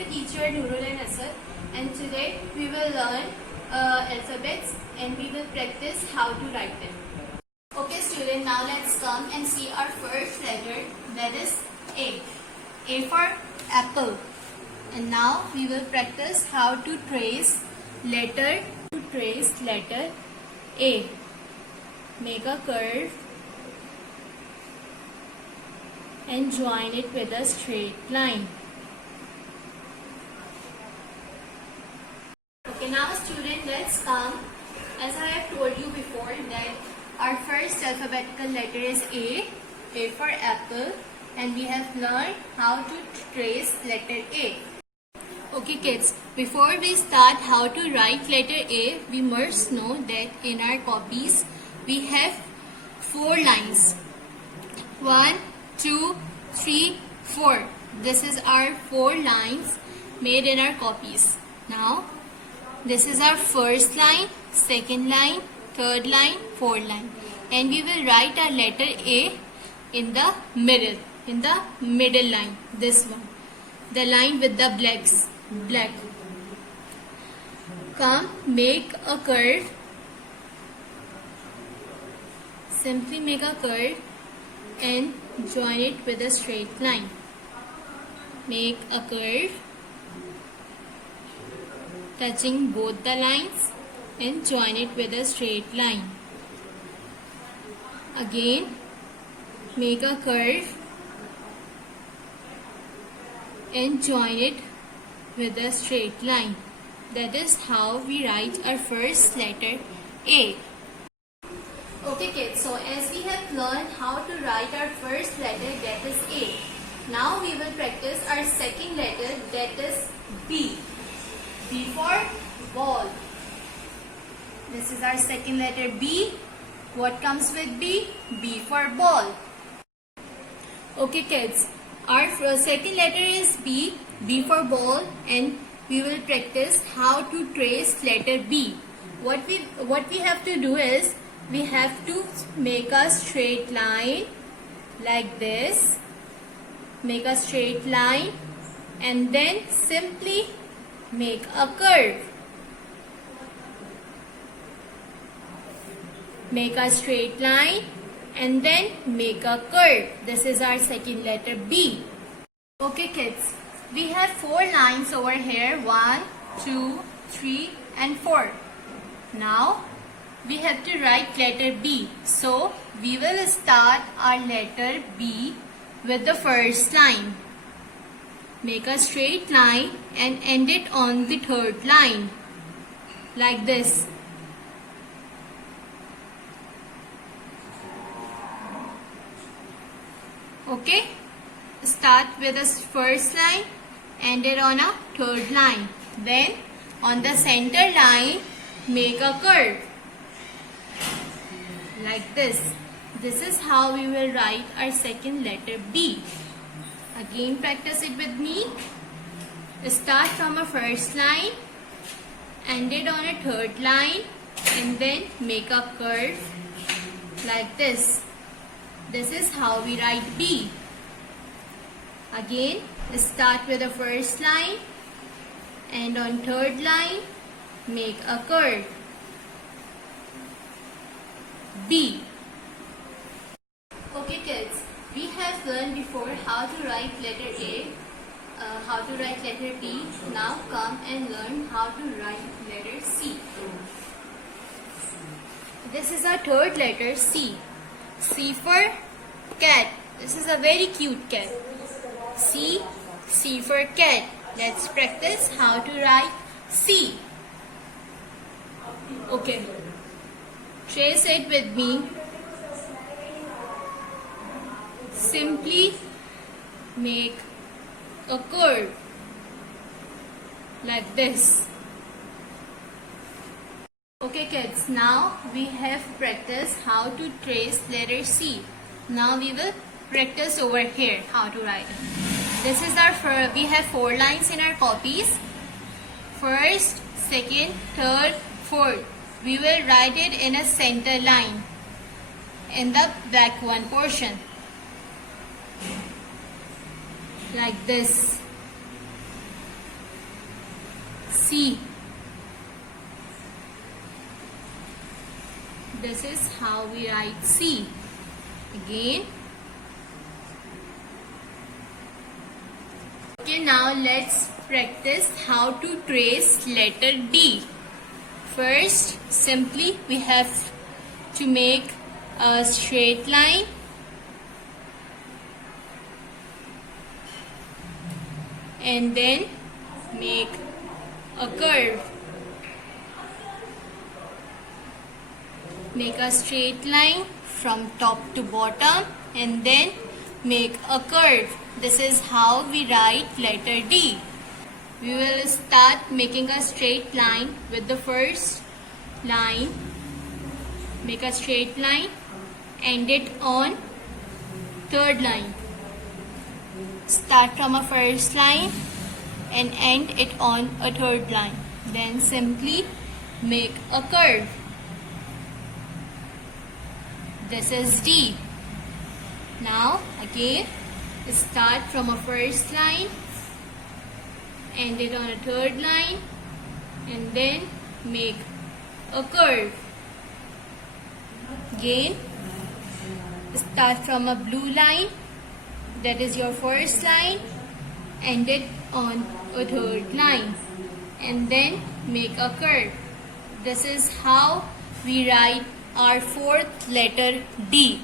your teacher Nurul and Asad, and today we will learn alphabets and we will practice how to write them. Okay student, now let's come and see our first letter, that is A. A for apple. And now we will practice how to trace letter A. Make a curve and join it with a straight line. Okay, now student, let's come. As I have told you before that our first alphabetical letter is A for apple, and we have learned how to trace letter A. Okay kids, before we start how to write letter A, we must know that in our copies we have 4 lines. 1, 2, 3, 4. This is our 4 lines made in our copies. Now, this is our first line, second line, third line, fourth line. And we will write our letter A in the middle line, this one. The line with the black. Come, make a curve. Simply make a curve and join it with a straight line. Make a curve touching both the lines and join it with a straight line. Again, make a curve and join it with a straight line. That is how we write our first letter A. Okay kids, so as we have learned how to write our first letter, that is A. Now we will practice our second letter, that is B. B for ball. This is our second letter B. What comes with B? B for ball. Okay kids, our second letter is B. B for ball, and we will practice how to trace letter B. What we have to do is we have to make a straight line like this. Make a straight line and then simply make a curve. Make a straight line and then make a curve. This is our second letter B. Okay kids, we have 4 lines over here. 1, 2, 3 and 4. Now we have to write letter B. So we will start our letter B with the first line. Make a straight line and end it on the third line like this. Okay, start with the first line, end it on a third line. Then on the center line, make a curve like this. This is how we will write our second letter B. Again, practice it with me. Start from a first line, end it on a third line, and then make a curve like this. This is how we write B. Again, start with the first line, and on third line, make a curve. B. Okay kids, we have learned before how to write letter A, how to write letter B. Now come and learn how to write letter C. This is our third letter, C. C for cat. This is a very cute cat. C for cat. Let's practice how to write C. Okay. Trace it with me. Simply make a curve like this. Okay kids, now we have practiced how to trace letter C. Now we will practice over here how to write it. This is we have 4 lines in our copies. First, second, third, fourth. We will write it in a center line in the back one portion like this. C. This is how we write C. Again. Okay, now let's practice how to trace letter D. First, simply we have to make a straight line and then make a curve. Make a straight line from top to bottom and then make a curve. This is how we write letter D. We will start making a straight line with the first line. Make a straight line, end it on third line. Start from a first line and end it on a third line. Then simply make a curve. This is D. Now again start from a first line, end it on a third line and then make a curve. Again start from a blue line, that is your first line, end it on a third line and then make a curve. This is how we write our fourth letter D.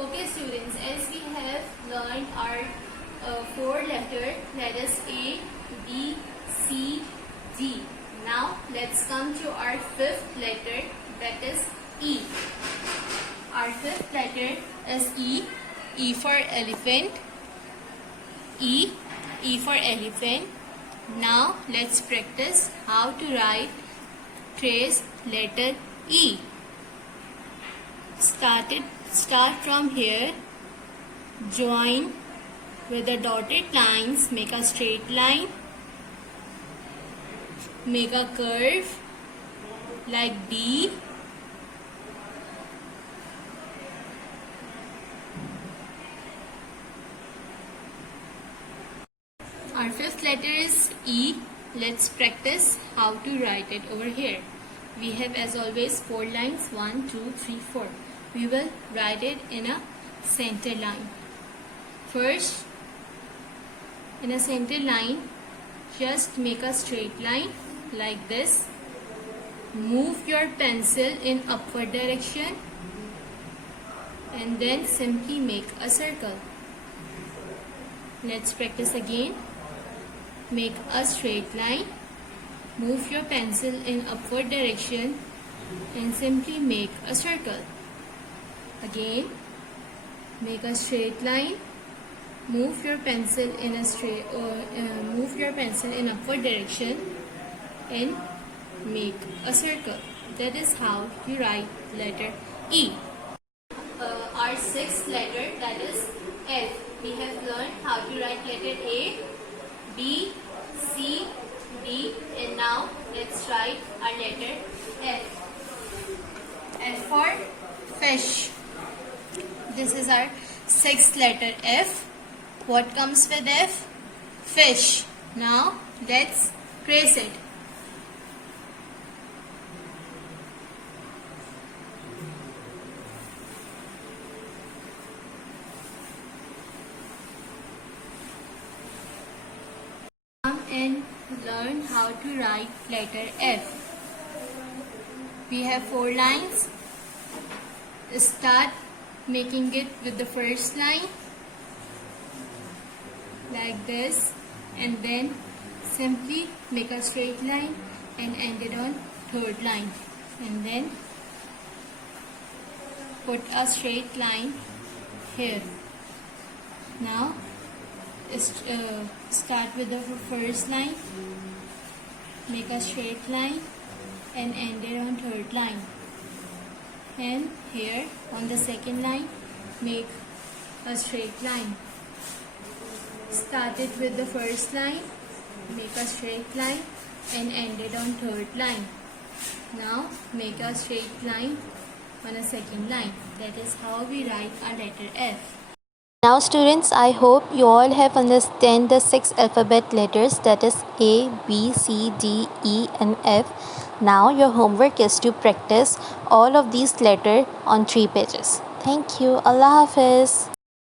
Okay students, as we have learned our four letters, that is A, B, C, D. Now let's come to our fifth letter, that is E. Our fifth letter is E. E for elephant. E. E for elephant. Now let's practice how to trace letter E. Start from here, join with the dotted lines, make a straight line, make a curve like D. Our fifth letter is E. Let's practice how to write it over here. We have as always 4 lines, 1, 2, 3, 4. We will write it in a center line. First, in a center line, just make a straight line like this. Move your pencil in upward direction and then simply make a circle. Let's practice again. Make a straight line, move your pencil in upward direction and simply make a circle. Again, make a straight line, move your pencil in upward direction and make a circle. That is how you write letter E. Our sixth letter, that is F. We have learned how to write letter A, B, C, D, and now let's write our letter F. F for fish. This is our sixth letter F. What comes with F? Fish. Now let's trace it. And learn how to write letter F. We have 4 lines. Start making it with the first line like this and then simply make a straight line and end it on third line and then put a straight line here. Now start with the first line, make a straight line and end it on third line, and here on the second line make a straight line. Start it with the first line, make a straight line and end it on third line. Now make a straight line on a second line. That is how we write our letter F. Now students, I hope you all have understand the 6 alphabet letters, that is A, B, C, D, E and F. Now your homework is to practice all of these letters on 3 pages. Thank you. Allah Hafiz.